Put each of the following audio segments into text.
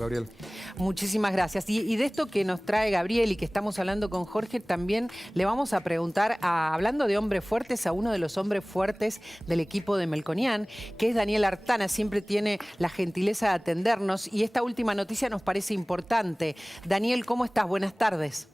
Gabriel. Muchísimas gracias. Y de esto que nos trae Gabriel y que estamos hablando con Jorge, también le vamos a preguntar, hablando de hombres fuertes, a uno de los hombres fuertes del equipo de Melconian, que es Daniel Artana. Siempre tiene la gentileza de atendernos y esta última noticia nos parece importante. Daniel, ¿cómo estás? Buenas tardes.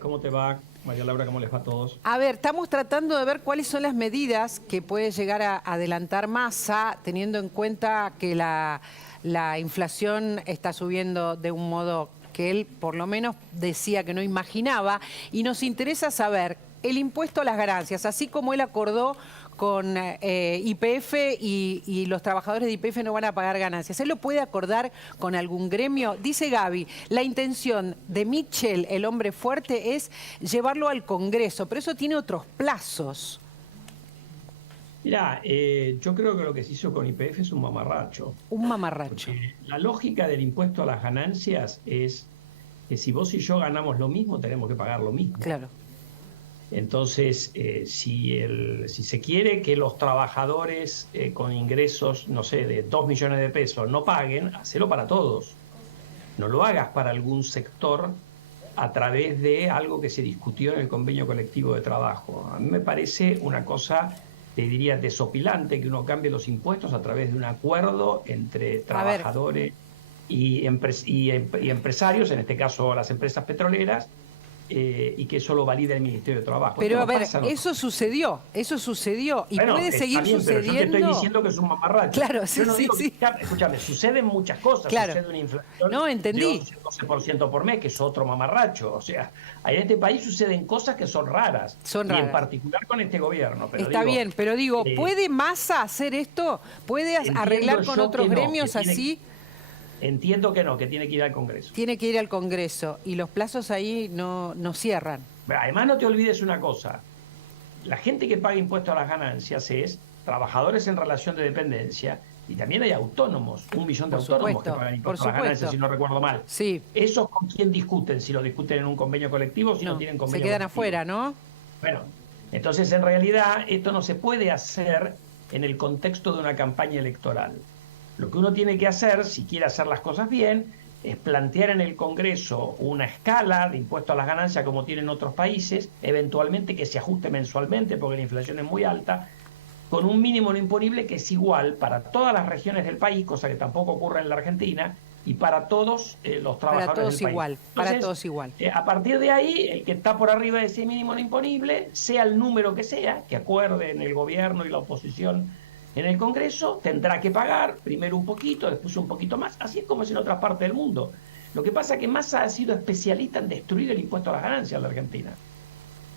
¿Cómo te va? María Laura, ¿cómo les va a todos? A ver, estamos tratando de ver cuáles son las medidas que puede llegar a adelantar Massa, teniendo en cuenta que la inflación está subiendo de un modo que él por lo menos decía que no imaginaba, y nos interesa saber el impuesto a las ganancias, así como él acordó con YPF y los trabajadores de YPF no van a pagar ganancias. ¿Él lo puede acordar con algún gremio? Dice Gaby, la intención de Michel, el hombre fuerte, es llevarlo al Congreso, pero eso tiene otros plazos. Mirá, yo creo que lo que se hizo con YPF es un mamarracho. Un mamarracho. Porque la lógica del impuesto a las ganancias es que si vos y yo ganamos lo mismo, tenemos que pagar lo mismo. Claro. Entonces, si se quiere que los trabajadores con ingresos, no sé, de 2 millones de pesos no paguen, hacelo para todos. No lo hagas para algún sector a través de algo que se discutió en el convenio colectivo de trabajo. A mí me parece una cosa, te diría, desopilante que uno cambie los impuestos a través de un acuerdo entre trabajadores y empresarios, en este caso las empresas petroleras, y que eso lo valida el Ministerio de Trabajo. Pero a ver, eso sucedió y bueno, puede seguir sucediendo. Pero yo te estoy diciendo que es un mamarracho. Claro, sí, sí. Escúchame, suceden muchas cosas. Claro. Sucede una inflación no, entendí. de 12% por mes, que es otro mamarracho. O sea, en este país suceden cosas que son raras. Son raras. Y en particular con este gobierno. Pero está bien, pero digo, ¿puede Massa hacer esto? ¿Puede arreglar con otros gremios así? Entiendo que no, que tiene que ir al Congreso. Tiene que ir al Congreso y los plazos ahí no cierran. Además, no te olvides una cosa. La gente que paga impuestos a las ganancias es trabajadores en relación de dependencia y también hay autónomos, 1 millón de autónomos que pagan impuestos a las ganancias, si no recuerdo mal. Sí. ¿Esos con quién discuten? Si lo discuten en un convenio colectivo o si no tienen convenio colectivo. Se quedan afuera, ¿no? Bueno, entonces en realidad esto no se puede hacer en el contexto de una campaña electoral. Lo que uno tiene que hacer, si quiere hacer las cosas bien, es plantear en el Congreso una escala de impuesto a las ganancias como tienen otros países, eventualmente que se ajuste mensualmente porque la inflación es muy alta, con un mínimo no imponible que es igual para todas las regiones del país, cosa que tampoco ocurre en la Argentina, y para todos los trabajadores del país. Para todos igual. A partir de ahí, el que está por arriba de ese mínimo no imponible, sea el número que sea, que acuerden el gobierno y la oposición en el Congreso, tendrá que pagar primero un poquito, después un poquito más. Así es como es en otras partes del mundo. Lo que pasa es que Massa ha sido especialista en destruir el impuesto a las ganancias en la Argentina.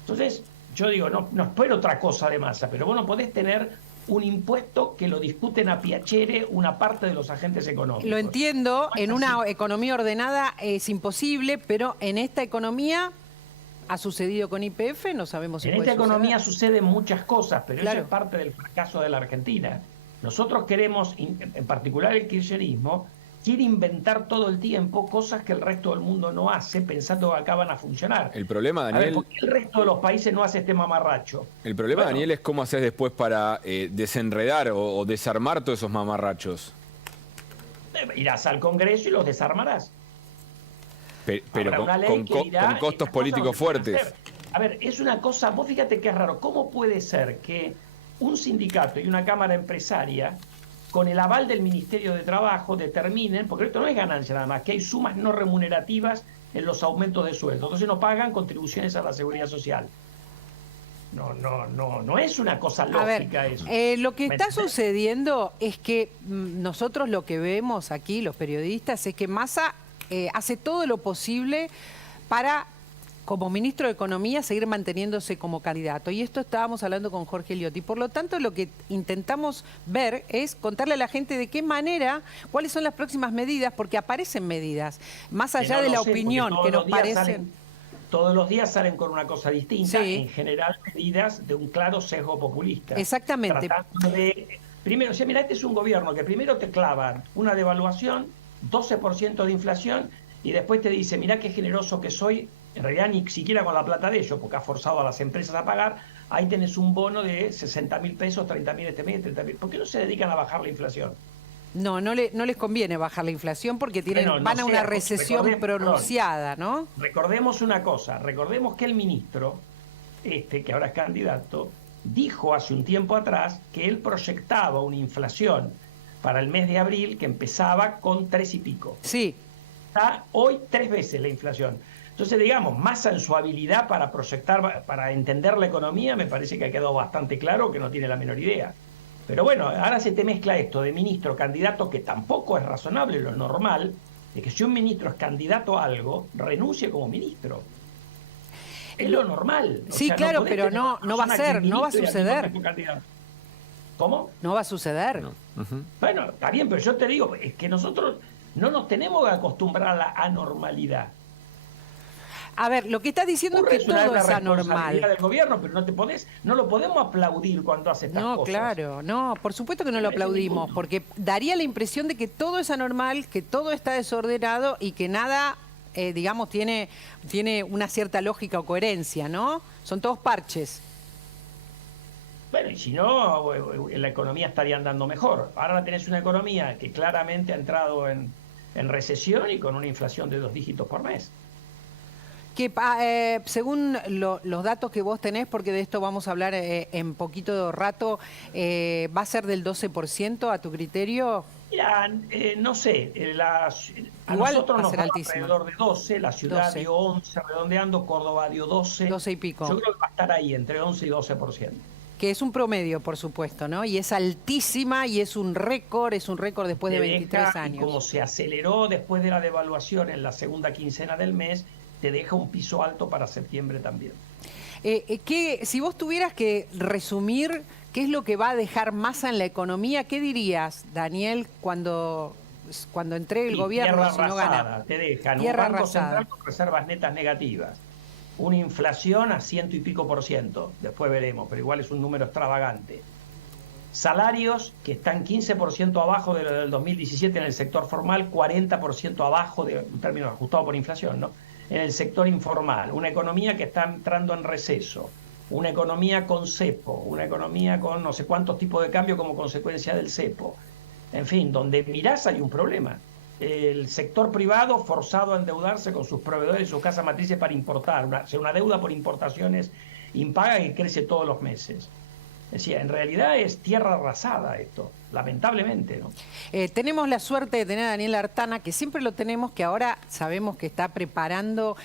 Entonces, yo digo, no espero otra cosa de Massa, pero vos no podés tener un impuesto que lo discuten a piacere una parte de los agentes económicos. Lo entiendo, en una economía ordenada es imposible, pero en esta economía... ¿Ha sucedido con YPF? No sabemos si en esta economía suceden muchas cosas, pero eso es parte del fracaso de la Argentina. Nosotros queremos, en particular el kirchnerismo, quiere inventar todo el tiempo cosas que el resto del mundo no hace, pensando que acá van a funcionar. El problema, Daniel... ¿Por qué el resto de los países no hace este mamarracho? El problema, Daniel, es cómo haces después para desenredar o desarmar todos esos mamarrachos. Irás al Congreso y los desarmarás. Pero con costos políticos fuertes. A ver, es una cosa, vos fíjate que es raro, ¿cómo puede ser que un sindicato y una cámara empresaria, con el aval del Ministerio de Trabajo, determinen, porque esto no es ganancia nada más, que hay sumas no remunerativas en los aumentos de sueldo, entonces no pagan contribuciones a la seguridad social? No es una cosa lógica eso. Lo que está sucediendo es que nosotros lo que vemos aquí, los periodistas, es que Massa hace todo lo posible para, como ministro de Economía, seguir manteniéndose como candidato. Y esto estábamos hablando con Jorge Liotti. Por lo tanto, lo que intentamos ver es contarle a la gente de qué manera, cuáles son las próximas medidas, porque aparecen medidas, más allá de la opinión que nos parecen. Todos los días salen con una cosa distinta, en general medidas de un claro sesgo populista. Exactamente. Tratando de, primero, mira, este es un gobierno que primero te clavan una devaluación, 12% de inflación, y después te dice, mirá qué generoso que soy, en realidad ni siquiera con la plata de ellos, porque ha forzado a las empresas a pagar, ahí tenés un bono de 60.000 pesos, 30.000 este mes, 30.000. ¿Por qué no se dedican a bajar la inflación? No les conviene bajar la inflación porque Bueno, van a una recesión pronunciada, ¿no? Recordemos una cosa, recordemos que el ministro, que ahora es candidato, dijo hace un tiempo atrás que él proyectaba una inflación para el mes de abril que empezaba con 3 y pico. Sí. Está hoy 3 veces la inflación. Entonces, digamos, Massa en su habilidad para proyectar, para entender la economía, me parece que ha quedado bastante claro que no tiene la menor idea. Pero bueno, ahora se te mezcla esto de ministro, candidato, que tampoco es razonable. Lo normal es que si un ministro es candidato a algo, renuncie como ministro. Es lo normal. Sí, sea, claro, pero no va a ser, no va a suceder. ¿Cómo? No va a suceder. No. Bueno, está bien, pero yo te digo, es que nosotros no nos tenemos que acostumbrar a la anormalidad. A ver, lo que estás diciendo es que todo es anormal. Del gobierno, pero no lo podemos aplaudir cuando hace estas cosas. No, claro, no, por supuesto que no lo aplaudimos, porque daría la impresión de que todo es anormal, que todo está desordenado y que nada, digamos, tiene una cierta lógica o coherencia, ¿no? Son todos parches. Bueno, y si no, la economía estaría andando mejor. Ahora tenés una economía que claramente ha entrado en recesión y con una inflación de 2 dígitos por mes. Que según los datos que vos tenés, porque de esto vamos a hablar en poquito rato, ¿va a ser del 12% a tu criterio? Mira, no sé, a Igual nosotros nos va da altísimo. alrededor de 12, la ciudad 12. dio 11, redondeando, Córdoba dio 12. 12 y pico. Yo creo que va a estar ahí, entre 11 y 12%. Que es un promedio, por supuesto, ¿no? Y es altísima y es un récord después de 23 años. Y como se aceleró después de la devaluación en la segunda quincena del mes, te deja un piso alto para septiembre también. Si vos tuvieras que resumir qué es lo que va a dejar Massa en la economía, ¿qué dirías, Daniel, cuando entregue el gobierno si no gana? Te dejan Tierra un banco arrasada. central con reservas netas negativas, una inflación a 100 y pico %, después veremos, pero igual es un número extravagante. Salarios que están 15% abajo de lo del 2017 en el sector formal, 40% abajo, en términos ajustados por inflación, ¿no?, en el sector informal. Una economía que está entrando en receso, una economía con cepo, una economía con no sé cuántos tipos de cambio como consecuencia del cepo. En fin, donde mirás hay un problema. El sector privado forzado a endeudarse con sus proveedores y sus casas matrices para importar, una deuda por importaciones impaga que crece todos los meses. Es decir, en realidad es tierra arrasada esto, lamentablemente, ¿no? Tenemos la suerte de tener a Daniel Artana, que siempre lo tenemos, que ahora sabemos que está preparando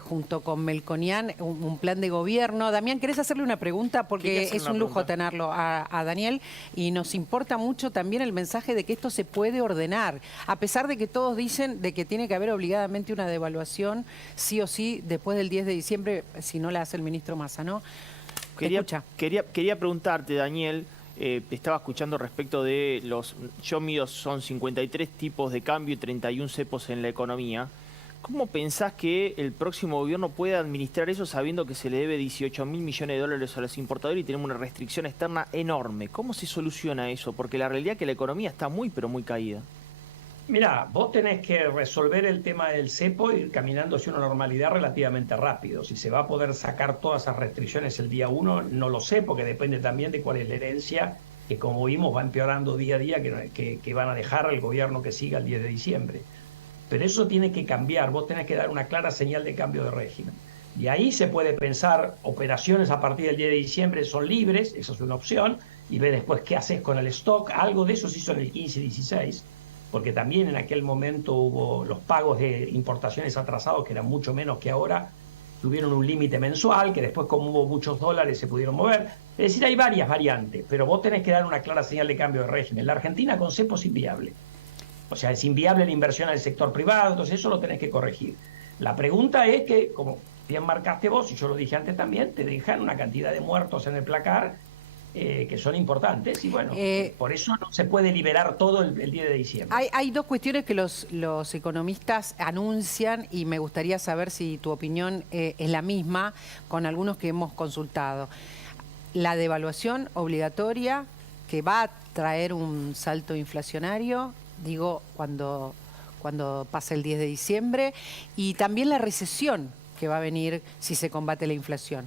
junto con Melconian un plan de gobierno. Damián, ¿querés hacerle una pregunta? Porque es un lujo tenerlo a Daniel y nos importa mucho también el mensaje de que esto se puede ordenar, a pesar de que todos dicen de que tiene que haber obligadamente una devaluación, sí o sí, después del 10 de diciembre, si no la hace el ministro Massa, ¿no? Quería preguntarte, Daniel, estaba escuchando respecto de yo mío son 53 tipos de cambio y 31 cepos en la economía. ¿Cómo pensás que el próximo gobierno puede administrar eso sabiendo que se le debe 18.000 millones de dólares a los importadores y tenemos una restricción externa enorme? ¿Cómo se soluciona eso? Porque la realidad es que la economía está muy, pero muy caída. Mirá, vos tenés que resolver el tema del cepo y ir caminando hacia una normalidad relativamente rápido. Si se va a poder sacar todas esas restricciones el día 1, no lo sé, porque depende también de cuál es la herencia, que como vimos va empeorando día a día, que van a dejar al gobierno que siga el 10 de diciembre. Pero eso tiene que cambiar, vos tenés que dar una clara señal de cambio de régimen. Y ahí se puede pensar, operaciones a partir del 10 de diciembre son libres, esa es una opción, y ve después qué haces con el stock. Algo de eso se hizo en el 15 y 16. Porque también en aquel momento hubo los pagos de importaciones atrasados, que eran mucho menos que ahora, tuvieron un límite mensual, que después como hubo muchos dólares se pudieron mover. Es decir, hay varias variantes, pero vos tenés que dar una clara señal de cambio de régimen. La Argentina con cepo es inviable. O sea, es inviable la inversión en el sector privado, entonces eso lo tenés que corregir. La pregunta es que, como bien marcaste vos, y yo lo dije antes también, te dejan una cantidad de muertos en el placar que son importantes y bueno, por eso no se puede liberar todo el 10 de diciembre. Hay dos cuestiones que los economistas anuncian y me gustaría saber si tu opinión es la misma con algunos que hemos consultado. La devaluación obligatoria que va a traer un salto inflacionario, digo, cuando pase el 10 de diciembre, y también la recesión que va a venir si se combate la inflación.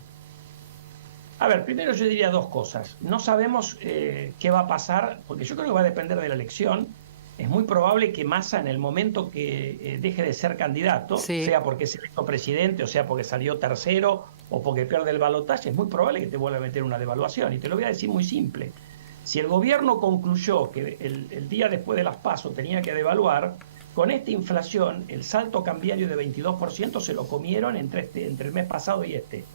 A ver, primero yo diría dos cosas. No sabemos qué va a pasar, porque yo creo que va a depender de la elección. Es muy probable que Massa, en el momento que deje de ser candidato, sea porque es electo presidente, o sea porque salió tercero, o porque pierde el balotaje, es muy probable que te vuelva a meter una devaluación. Y te lo voy a decir muy simple. Si el gobierno concluyó que el día después de las PASO tenía que devaluar, con esta inflación, el salto cambiario de 22% se lo comieron entre el mes pasado y este.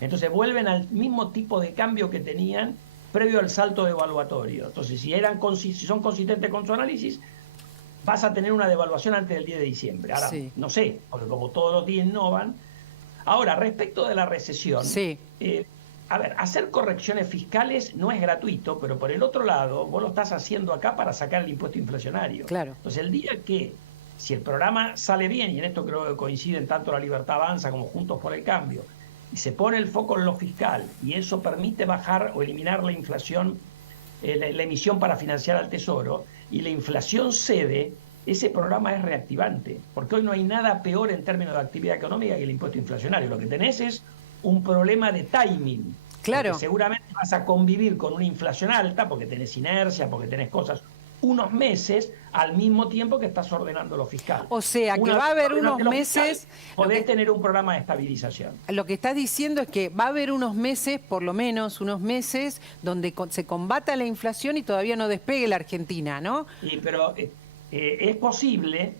Entonces vuelven al mismo tipo de cambio que tenían previo al salto devaluatorio. Entonces, si son consistentes con su análisis, vas a tener una devaluación antes del 10 de diciembre. Ahora, no sé, porque como todos los días innovan. Ahora, respecto de la recesión, a ver, hacer correcciones fiscales no es gratuito, pero por el otro lado, vos lo estás haciendo acá para sacar el impuesto inflacionario. Claro. Entonces, el día que, si el programa sale bien, y en esto creo que coinciden tanto La Libertad Avanza como Juntos por el Cambio, y se pone el foco en lo fiscal, y eso permite bajar o eliminar la inflación, la emisión para financiar al Tesoro, y la inflación cede, ese programa es reactivante, porque hoy no hay nada peor en términos de actividad económica que el impuesto inflacionario. Lo que tenés es un problema de timing. Claro. Porque seguramente vas a convivir con una inflación alta, porque tenés inercia, porque tenés cosas, unos meses al mismo tiempo que estás ordenando lo fiscal. O sea, que va a haber unos meses... Podés tener un programa de estabilización. Lo que estás diciendo es que va a haber unos meses, por lo menos unos meses, donde se combata la inflación y todavía no despegue la Argentina, ¿no? Pero es posible,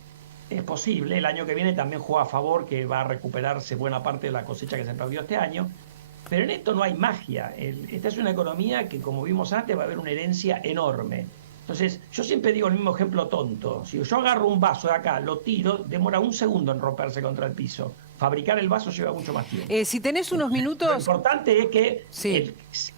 el año que viene también juega a favor, que va a recuperarse buena parte de la cosecha que se perdió este año, pero en esto no hay magia. Esta es una economía que, como vimos antes, va a haber una herencia enorme. Entonces, yo siempre digo el mismo ejemplo tonto. Si yo agarro un vaso de acá, lo tiro, demora un segundo en romperse contra el piso. Fabricar el vaso lleva mucho más tiempo. Si tenés unos minutos... Lo importante es que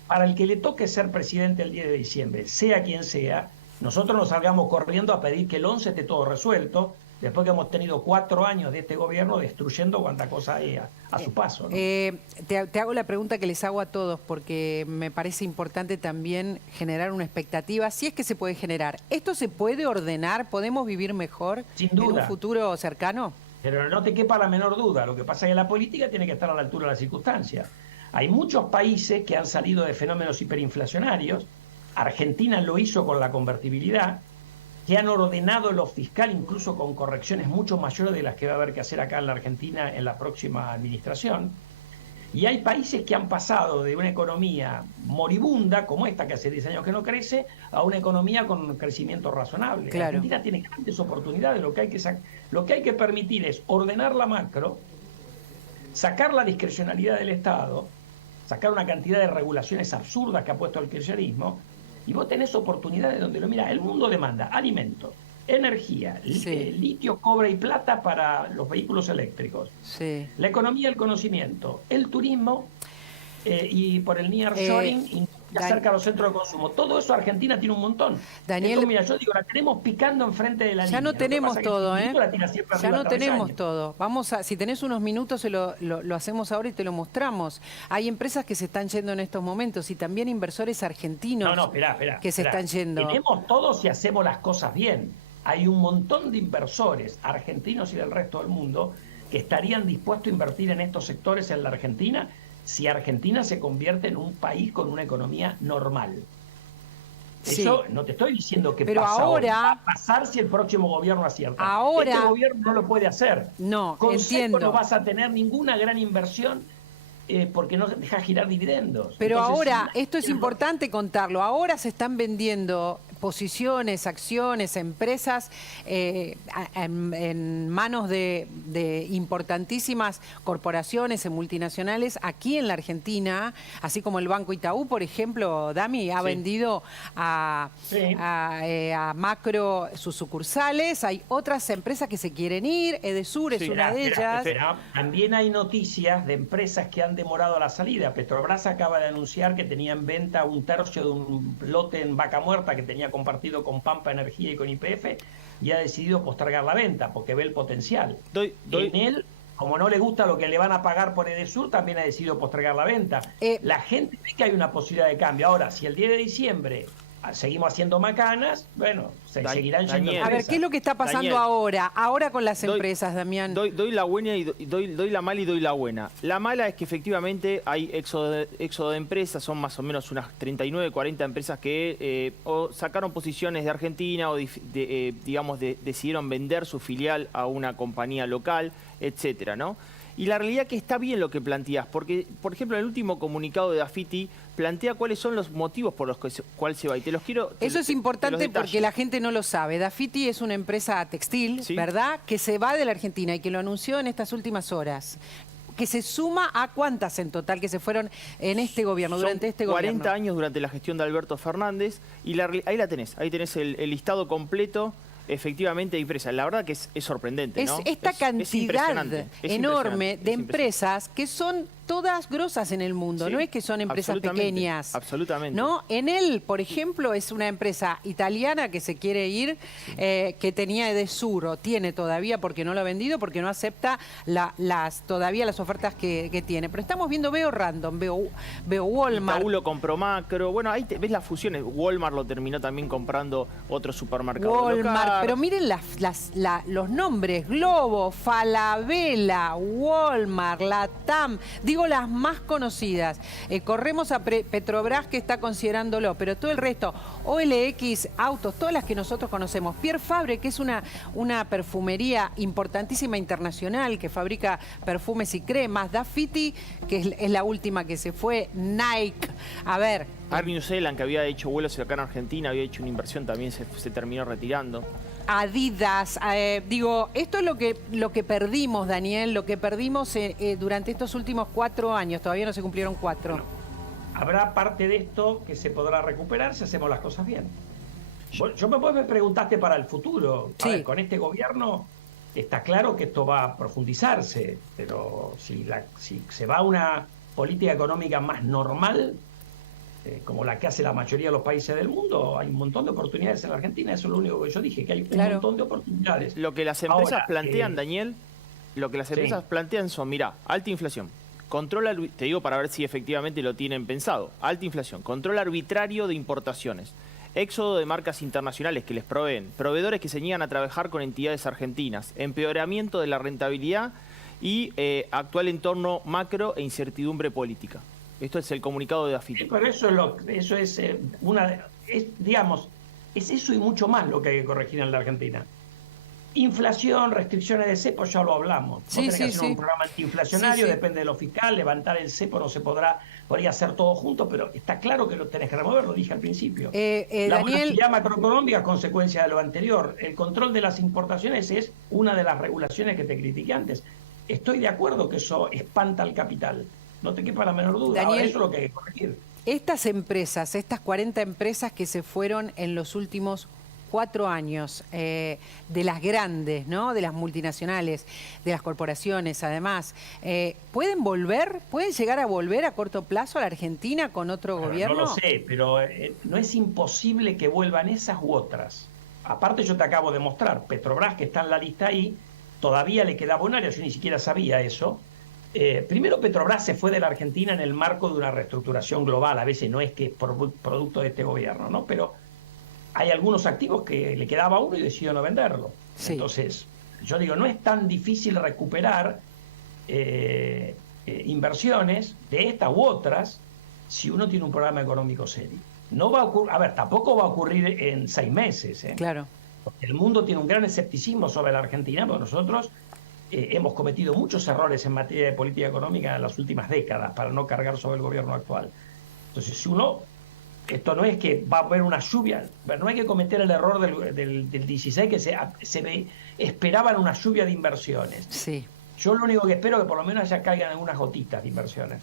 para el que le toque ser presidente el 10 de diciembre, sea quien sea, nosotros nos salgamos corriendo a pedir que el 11 esté todo resuelto, después que hemos tenido 4 años de este gobierno destruyendo cuanta cosa hay a su paso, ¿no? Te hago la pregunta que les hago a todos, porque me parece importante también generar una expectativa, si es que se puede generar. ¿Esto se puede ordenar? ¿Podemos vivir mejor en un futuro cercano? Pero no te quepa la menor duda. Lo que pasa es que la política tiene que estar a la altura de las circunstancias. Hay muchos países que han salido de fenómenos hiperinflacionarios. Argentina lo hizo con la convertibilidad, que han ordenado lo fiscal incluso con correcciones mucho mayores de las que va a haber que hacer acá en la Argentina en la próxima administración. Y hay países que han pasado de una economía moribunda, como esta que hace 10 años que no crece, a una economía con un crecimiento razonable. Claro. La Argentina tiene grandes oportunidades. Lo que hay que permitir es ordenar la macro, sacar la discrecionalidad del Estado, sacar una cantidad de regulaciones absurdas que ha puesto el kirchnerismo, y vos tenés oportunidades donde el mundo demanda alimentos, energía, litio, cobre y plata para los vehículos eléctricos, la economía del conocimiento, el turismo y por el nearshoring acerca a los centros de consumo. Todo eso Argentina tiene un montón. Daniel, esto, mira, yo digo, la tenemos picando enfrente de la línea. Ya no tenemos todo, Ya no tenemos todo. Vamos a, si tenés unos minutos, lo hacemos ahora y te lo mostramos. Hay empresas que se están yendo en estos momentos y también inversores argentinos que se están yendo. Tenemos todo si hacemos las cosas bien. Hay un montón de inversores argentinos y del resto del mundo que estarían dispuestos a invertir en estos sectores en la Argentina si Argentina se convierte en un país con una economía normal. Eso no te estoy diciendo que pasa ahora, va a pasar si el próximo gobierno acierta. Ahora, este gobierno no lo puede hacer. No, entiendo. No vas a tener ninguna gran inversión porque no deja girar dividendos. Pero entonces, ahora, esto es importante contarlo, ahora se están vendiendo posiciones, acciones, empresas en manos de importantísimas corporaciones multinacionales aquí en la Argentina, así como el Banco Itaú, por ejemplo, Dami, ha vendido a Macro sus sucursales. Hay otras empresas que se quieren ir, Edesur es una de ellas. También hay noticias de empresas que han demorado a la salida. Petrobras acaba de anunciar que tenía en venta 1/3 de un lote en Vaca Muerta que tenía compartido con Pampa Energía y con YPF, y ha decidido postergar la venta porque ve el potencial. En él, como no le gusta lo que le van a pagar por Edesur, también ha decidido postergar la venta. La gente ve que hay una posibilidad de cambio. Ahora, si el 10 de diciembre seguimos haciendo macanas, bueno, seguirán yendo Daniel, A ver, empresas. ¿qué es lo que está pasando Daniel, ahora con las empresas, Damián? Doy la buena y doy la mala y doy la buena. La mala es que efectivamente hay éxodo de empresas, son más o menos unas 39, 40 empresas que o sacaron posiciones de Argentina o decidieron vender su filial a una compañía local, etcétera, ¿no? Y la realidad que está bien lo que planteás, porque, por ejemplo, en el último comunicado de Dafiti plantea cuáles son los motivos por los cuales se va. Y te los quiero... Eso es importante porque la gente no lo sabe. Dafiti es una empresa textil, ¿Sí? ¿verdad?, que se va de la Argentina y que lo anunció en estas últimas horas. Que se suma a cuántas en total que se fueron en este gobierno, durante este gobierno. 40 años durante la gestión de Alberto Fernández. Y ahí la tenés, ahí tenés el listado completo. Efectivamente, empresas. La verdad que es sorprendente, ¿no? Esta cantidad enorme de empresas que son todas grosas en el mundo, Sí, no es que son empresas pequeñas. Absolutamente. ¿No? Enel, por ejemplo, es una empresa italiana que se quiere ir, que tenía Edesur, o tiene todavía porque no lo ha vendido, porque no acepta todavía las ofertas que tiene. Pero estamos viendo, veo Random, veo Walmart. Itaú lo compró Macro. Bueno, ahí ves las fusiones. Walmart lo terminó también comprando otro supermercado Walmart, local. pero miren los nombres: Globo, Falabella, Walmart, Latam, digo las más conocidas. Corremos a Petrobras, que está considerándolo, pero todo el resto, OLX Autos, todas las que nosotros conocemos. Pierre Fabre, que es una perfumería importantísima internacional que fabrica perfumes y cremas. Dafiti, que es la última que se fue. Nike. A ver, Air New Zealand, que había hecho vuelos acá en Argentina, había hecho una inversión, también se terminó retirando. Adidas, esto es lo que perdimos, Daniel, lo que perdimos durante estos últimos 4 años, todavía no se cumplieron 4. Bueno, habrá parte de esto que se podrá recuperar si hacemos las cosas bien. Me preguntaste para el futuro. A ver, con este gobierno está claro que esto va a profundizarse, pero si se va a una política económica más normal, como la que hace la mayoría de los países del mundo, hay un montón de oportunidades en la Argentina. Eso es lo único que yo dije, que hay un montón de oportunidades. Lo que las empresas Ahora, plantean, Daniel, lo que las empresas plantean son, mira, alta inflación, te digo para ver si efectivamente lo tienen pensado, alta inflación, control arbitrario de importaciones, éxodo de marcas internacionales que les proveen, proveedores que se niegan a trabajar con entidades argentinas, empeoramiento de la rentabilidad y actual entorno macro e incertidumbre política. Esto es el comunicado de Dafiti. Pero eso es eso y mucho más lo que hay que corregir en la Argentina. Inflación, restricciones de cepo, ya lo hablamos. Sí, Vos tenés que hacer un programa antiinflacionario, depende de lo fiscal, levantar el cepo no se podría hacer todo junto, pero está claro que lo tenés que remover, lo dije al principio. La volatilidad macroeconómica es consecuencia de lo anterior. El control de las importaciones es una de las regulaciones que te critiqué antes. Estoy de acuerdo que eso espanta al capital. No te quepa la menor duda. Daniel, ahora, eso es lo que hay que corregir. Estas empresas, estas 40 empresas que se fueron en los últimos 4 años, de las grandes, ¿no?, de las multinacionales, de las corporaciones, además, ¿pueden volver? ¿Pueden llegar a volver a corto plazo a la Argentina con otro gobierno? No lo sé, pero no es imposible que vuelvan esas u otras. Aparte, yo te acabo de mostrar, Petrobras, que está en la lista ahí, todavía le quedaba un área, yo ni siquiera sabía eso. Primero, Petrobras se fue de la Argentina en el marco de una reestructuración global. A veces no es que es producto de este gobierno, ¿no? Pero hay algunos activos que le quedaba a uno y decidió no venderlo. Sí. Entonces, yo digo, no es tan difícil recuperar inversiones de estas u otras si uno tiene un programa económico serio. No va a ocurrir, a ver, tampoco va a ocurrir en 6 meses. Claro. Porque el mundo tiene un gran escepticismo sobre la Argentina, porque nosotros hemos cometido muchos errores en materia de política económica en las últimas décadas para no cargar sobre el gobierno actual. Entonces, si esto no es que va a haber una lluvia, no hay que cometer el error del 16 que esperaban una lluvia de inversiones. Sí. Yo lo único que espero es que por lo menos ya caigan algunas gotitas de inversiones.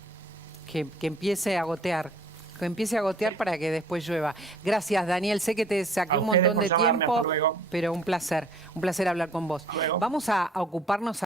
Que empiece a gotear. Que empiece a gotear para que después llueva. Gracias, Daniel. Sé que te saqué un montón de tiempo, pero un placer hablar con vos. Vamos a ocuparnos